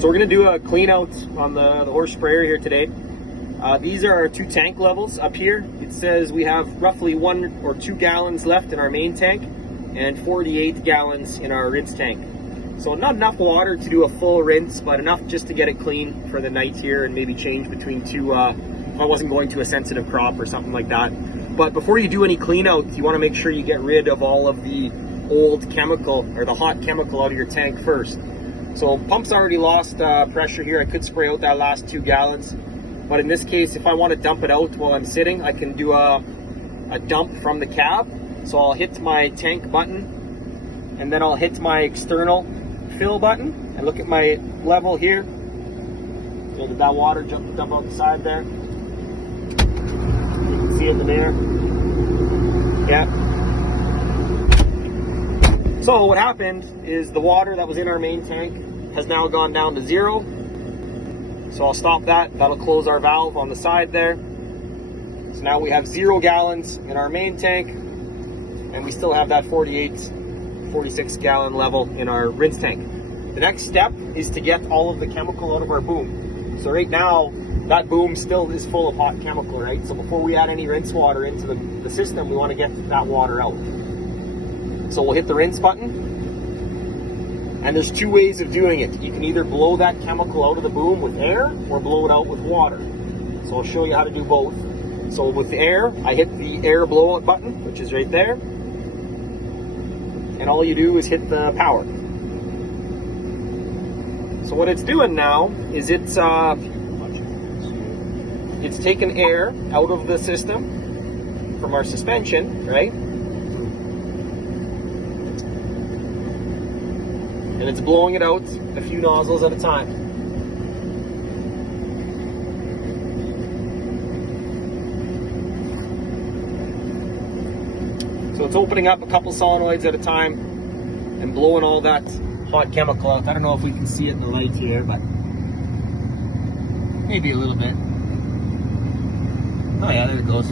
So we're going to do a clean out on the horse sprayer here today. These are our 2 tank levels up here. It says we have roughly 1 or 2 gallons left in our main tank and 48 gallons in our rinse tank. So not enough water to do a full rinse, but enough just to get it clean for the night here and maybe change between 2 if I wasn't going to a sensitive crop or something like that. But before you do any clean out, you want to make sure you get rid of all of the old chemical or the hot chemical out of your tank first. So pump's already lost pressure here. I could spray out that last 2 gallons. But in this case, if I want to dump it out while I'm sitting, I can do a dump from the cab. So I'll hit my tank button and then I'll hit my external fill button and look at my level here. Okay, did that water dump out the side there? You can see it in there. Yeah. So what happened is the water that was in our main tank has now gone down to 0. So I'll stop that. That'll close our valve on the side there. So now we have 0 gallons in our main tank, and we still have that 46 gallon level in our rinse tank. The next step is to get all of the chemical out of our boom. So right now, that boom still is full of hot chemical, right? So before we add any rinse water into the system, we want to get that water out. So we'll hit the rinse button. And there's 2 ways of doing it. You can either blow that chemical out of the boom with air or blow it out with water. So I'll show you how to do both. So with the air, I hit the air blowout button, which is right there. And all you do is hit the power. So what it's doing now is it's taking air out of the system from our suspension, right? And it's blowing it out a few nozzles at a time. So it's opening up a couple solenoids at a time and blowing all that hot chemical out. I don't know if we can see it in the light here, but maybe a little bit. Oh yeah, there it goes.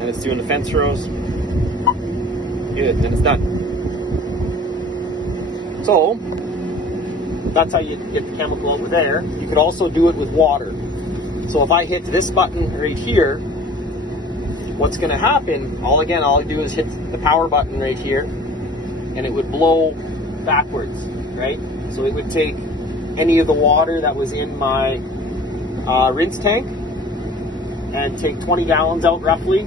And it's doing the fence rows. Good, and it's done. So that's how you get the chemical out with air. You could also do it with water. So if I hit this button right here, what's going to happen, all I do is hit the power button right here, and it would blow backwards, right? So it would take any of the water that was in my rinse tank and take 20 gallons out roughly,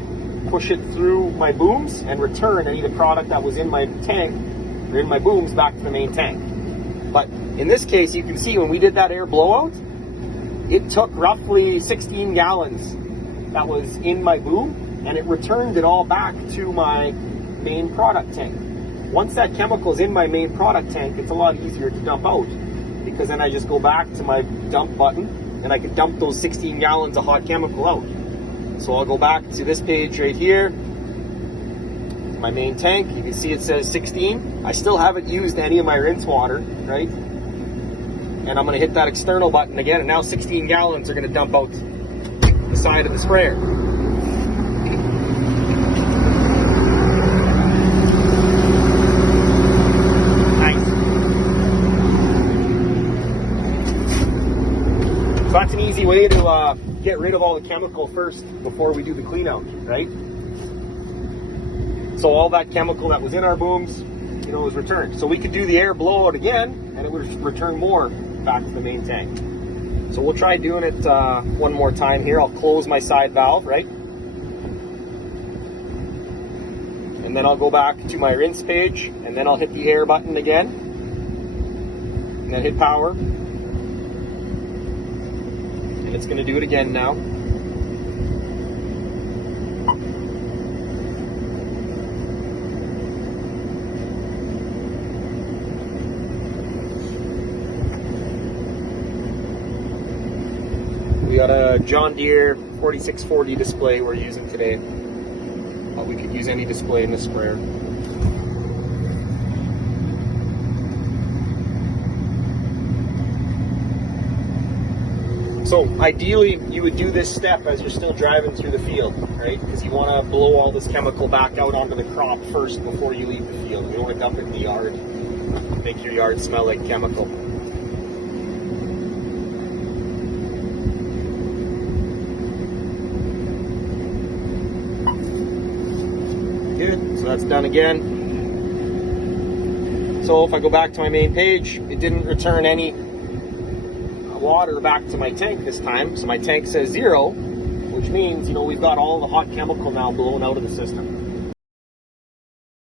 push it through my booms, and return any of the product that was in my tank or in my booms back to the main tank. But in this case, you can see when we did that air blowout, it took roughly 16 gallons that was in my boom, and it returned it all back to my main product tank. Once that chemical is in my main product tank, it's a lot easier to dump out, because then I just go back to my dump button and I can dump those 16 gallons of hot chemical out. So I'll go back to this page right here, my main tank. You can see it says 16. I still haven't used any of my rinse water, right? And I'm going to hit that external button again, and now 16 gallons are going to dump out the side of the sprayer. Nice. So that's an easy way to get rid of all the chemical first before we do the clean out, right? So all that chemical that was in our booms, was returned. So we could do the air blowout again, and it would return more back to the main tank. So we'll try doing it one more time here. I'll close my side valve, right? And then I'll go back to my rinse page, and then I'll hit the air button again, and then hit power. And it's going to do it again now. We got a John Deere 4640 display we're using today, but we could use any display in the sprayer. So ideally, you would do this step as you're still driving through the field, right? Because you want to blow all this chemical back out onto the crop first before you leave the field. You don't want to dump it in the yard, make your yard smell like chemical. Good, so that's done again. So if I go back to my main page, it didn't return any water back to my tank this time. So my tank says 0, which means, we've got all the hot chemical now blown out of the system.